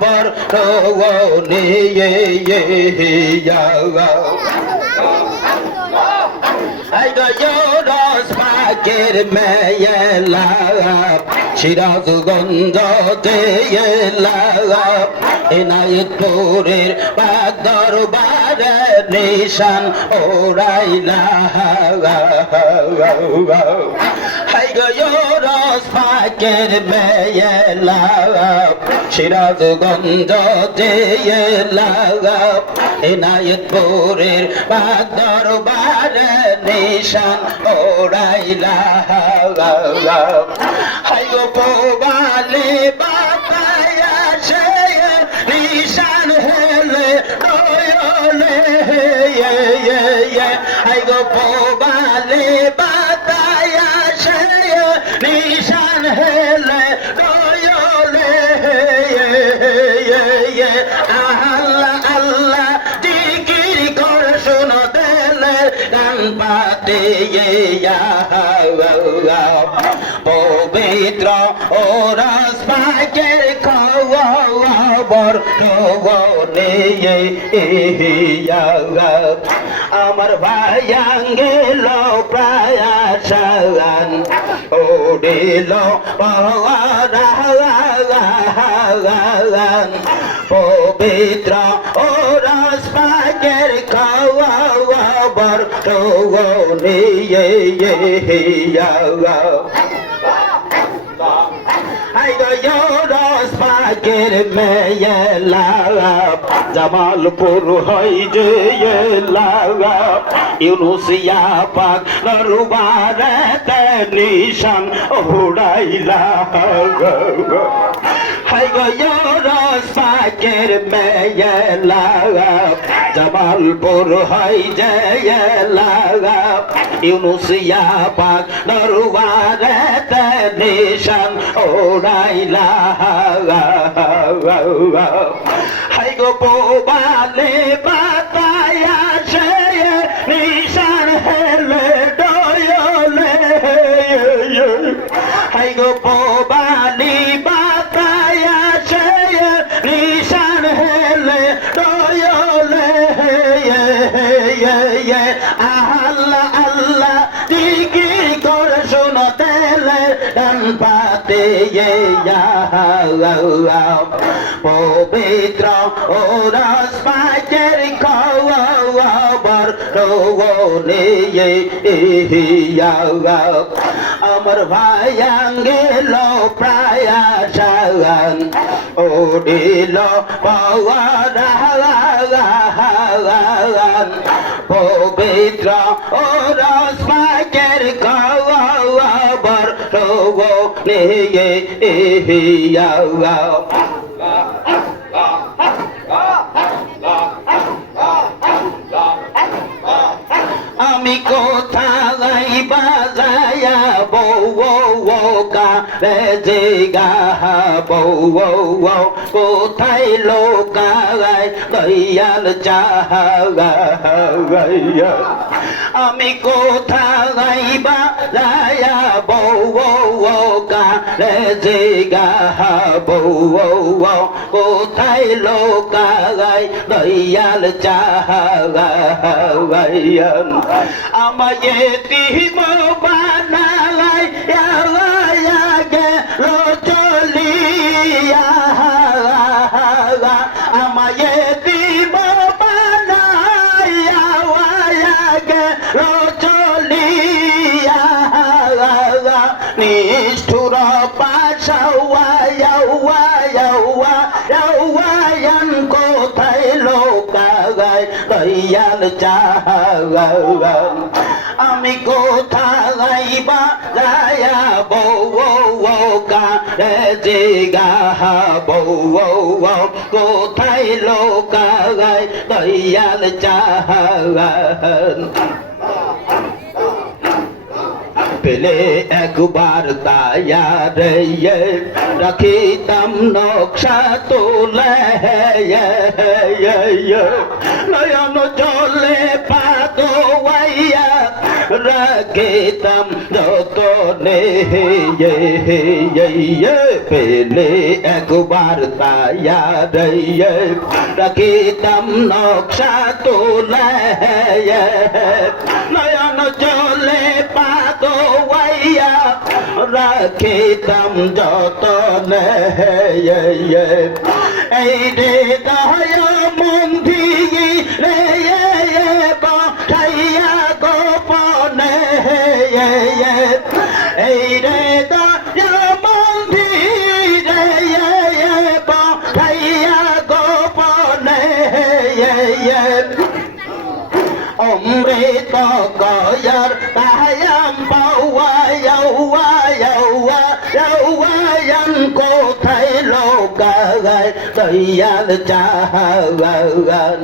বর নিয়ে পাকের মেয়েলা সিরাজগঞ্জ এনায়তপুরের বাগ দরবারে নিশান ওরাইলা পাকের মেয়েলা সিরাজগঞ্জ এনায়তপুরের বাগ দরবারে নিশান ওরাইলা হাইগো পোবালে বাতায়া সে নিশান হেলে দয়ালে হাইগো পোবালে বাতায়া সে নিশান হেলে দয়ালে আল্লাহ আল্লাহ জিকির কর শোনো দেলে গান পাতে পবিত্র ও রাস পাকের খবর আমার ভাইয়াঙ্গেল প্রায়াসান ওডিল পবিত্র ও রাস পাকের খবর পাকের মেয়েলা জামালপুর হয় যে ইউনুসিয়া পাক নরুবারে নিশান ওড়াইলা পাকের মেয়েলা জামালপুর হয় যে ইউনুসিয়া পাক নরুবারে নিশান ওড়াইলা হাইগো পোবালে বাতায়া সে নিশান হেলে দয়ালে হাইগো পোবালি বাতায়া সে নিশান হেলে দয়ালে আল্লাহ আল্লাহ জিকির করে শোনো তেলে ডান পাতে পবিত্র ও রাস পাকের খবর আমার ভাইয়াঙ্গেল প্রায়াসান ওডিল পবিত্র ও রাস পাকের খবর আমি কোথায় বাজায়া বউ কারে যে বউ কোথায় লোকায় দয়াল চাহা আমি কোথায় বাজায়া বউ কারে যে বউ কোথায় লোকায় দয়াল চাহা আমায় তিম বানালাই গেল চলিয়া আমায় তিম বানাইয়া গেল চলিয়া নিষ্ঠুর পাশাওয়ান কোথায় লোকায় দয়াল চাহা আমি কোথায় বাজায়া বউ কারে যে বউ কোথায় লোকায় দয়াল চাহা পেলে একবার দায়ার রাখিতাম নকশা তোলে নয়ন জলে পাতোয়াইয়া রাখিতাম যতনে পেলে একবার তায়ার রাখিতাম নকশা তোলে নয়ন জলে পাগোয়াইয়া রাখিতাম যতনে এই রে দয়া মন্দি রে বাঠাইয়া গোপনে এই রে দয়া মন্দি রে বাঠাইয়া গোপনে অমৃত গয়ার তায়াম পাওয়ায়ান কোথায় লোকায় দয়াল চাহান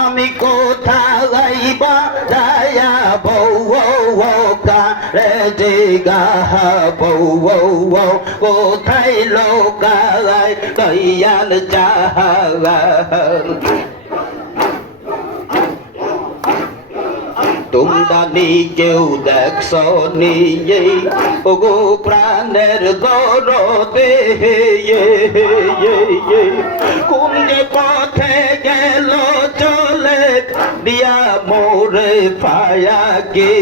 আমি কোথায় বা দয়া রে জিগা কোথায় লোকায় দয়াল চাহান তোমরা নিজেও দেখছ নিয়ে ওগো প্রাণের দরদে কোন যে পথে গেল চলে দিয়া মোরে পায়া গে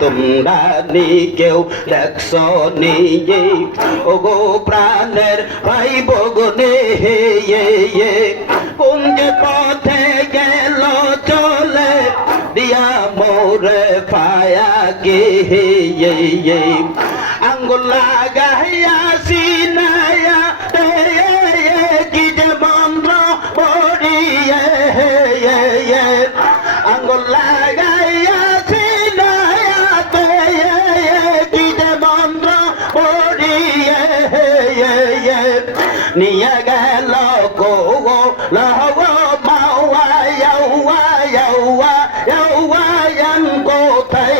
তোমরা নিজেও দেখছ নিয়ে ওগো প্রাণের ভাই বগনে কোন যে পথে গেল চলে দিয়া মোরে পায়া গে আঙ্গুল লাগাইয়া সিনায়া কি যে মন্ত্র পড়িয়ে আঙ্গুল লাগাইয়া সিনায়া কি যে মন্ত্র পড়িয়ে নিয়ে গেল গো লহব মাওয়ায়ান কোথায়